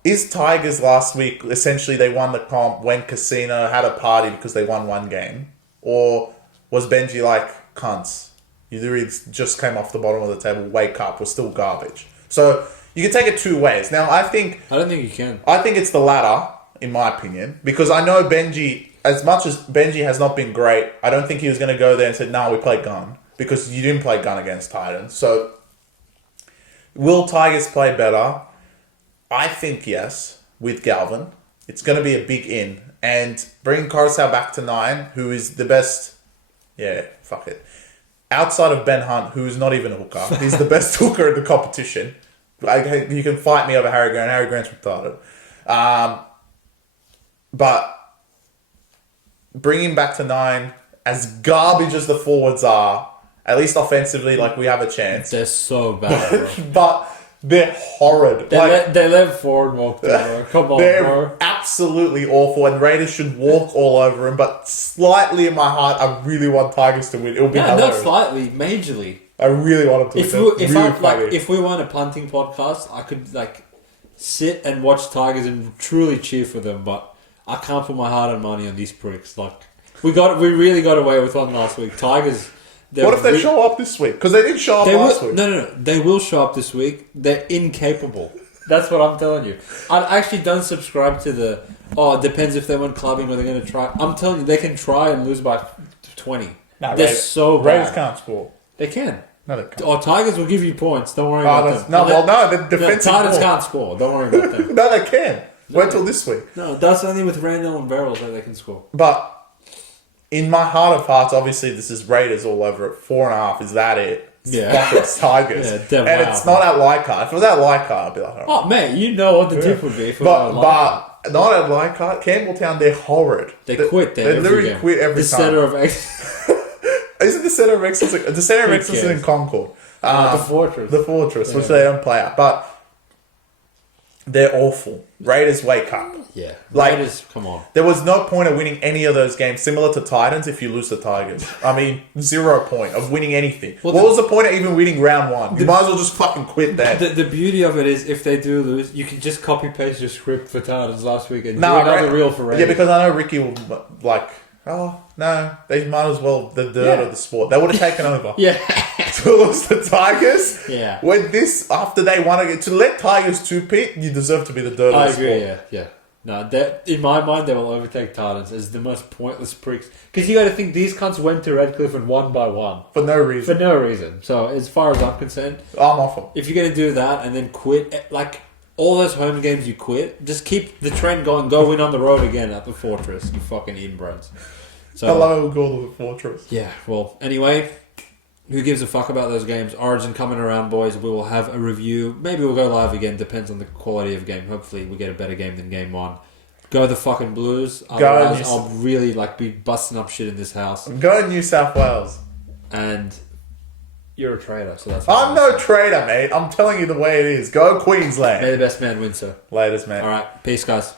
is Tigers last week, essentially they won the comp, went casino, had a party because they won one game? Or was Benji like, cunts, you literally just came off the bottom of the table, wake up, we're still garbage. So you can take it two ways. Now I don't think you can. I think it's the latter, in my opinion, because I know Benji, as much as Benji has not been great, I don't think he was going to go there and say, no, we play gun. Because you didn't play gun against Titans. So, will Tigers play better? I think yes, with Galvin. It's going to be a big in. And bringing Coruscant back to 9, who is the best... Yeah, fuck it. Outside of Ben Hunt, who is not even a hooker. He's the best hooker in the competition. You can fight me over Harry Grant. Harry Grant's retarded. But bringing him back to 9, as garbage as the forwards are, at least offensively, we have a chance. They're so bad, bro. But they're horrid. They let forward walk too, bro. Come on, they're bro. absolutely awful, and Raiders should walk all over them. But slightly in my heart, I really want Tigers to win. It'll be hilarious. Not slightly, majorly. I really want them to win. If we weren't a punting podcast, I could sit and watch Tigers and truly cheer for them. But I can't put my heart and money on these pricks. We really got away with one last week. Tigers. What if they show up this week? Because they didn't show up last week. No. They will show up this week. They're incapable. That's what I'm telling you. I actually don't subscribe to the... Oh, it depends if they went clubbing or they're going to try. I'm telling you, they can try and lose by 20. They're so bad. Raiders can't score. They can. No, they can't. Oh, Tigers will give you points. Don't worry about them. The defensive Titans can't score. Don't worry about them. No, they can. Wait till this week. No, that's only with Randall and Barrels that they can score. But... in my heart of hearts, obviously, this is Raiders all over it. 4.5, is that it? It's Tigers. It's not at Leichhardt. If it was at Leichhardt, I'd be like, oh, mate, you know what the tip would be. But not at Leichhardt. Campbelltown, they're horrid. They quit there. They literally quit every time. The centre of excellence. Isn't the centre of excellence? The centre of excellence is in Concord. The Fortress. The Fortress, which they don't play at. But they're awful. Raiders wake up. Yeah. Raiders, come on. There was no point of winning any of those games, similar to Titans, if you lose the Tigers. I mean, 0 point of winning anything. Well, what was the point of even winning round 1? You might as well just fucking quit there. The beauty of it is, if they do lose, you can just copy-paste your script for Titans last week and do another reel for Raiders. Yeah, because I know Ricky will, oh, no, they might as well, the dirt of the sport. They would have taken over. Yeah. To lose the Tigers. Yeah. When after they won, to let Tigers 2-pit, you deserve to be the dirt of the sport. I agree, yeah. No, in my mind, they will overtake Titans as the most pointless pricks. Because you got to think, these cunts went to Redcliffe and won by 1. For no reason. So, as far as I'm concerned... I'm off them. If you're going to do that and then quit... all those home games you quit, just keep the trend going. Go win on the road again at the Fortress. You fucking inbreds. So, hello, call to the Fortress. Yeah, well, anyway, who gives a fuck about those games? Origin coming around, boys. We will have a review. Maybe we'll go live again. Depends on the quality of game. Hopefully, we get a better game than game one. Go the fucking Blues. Otherwise, I'll really be busting up shit in this house. Go New South Wales. And you're a traitor, so that's. I'm no traitor, mate. I'm telling you the way it is. Go Queensland. May the best man win, sir. Laters, mate. All right, peace, guys.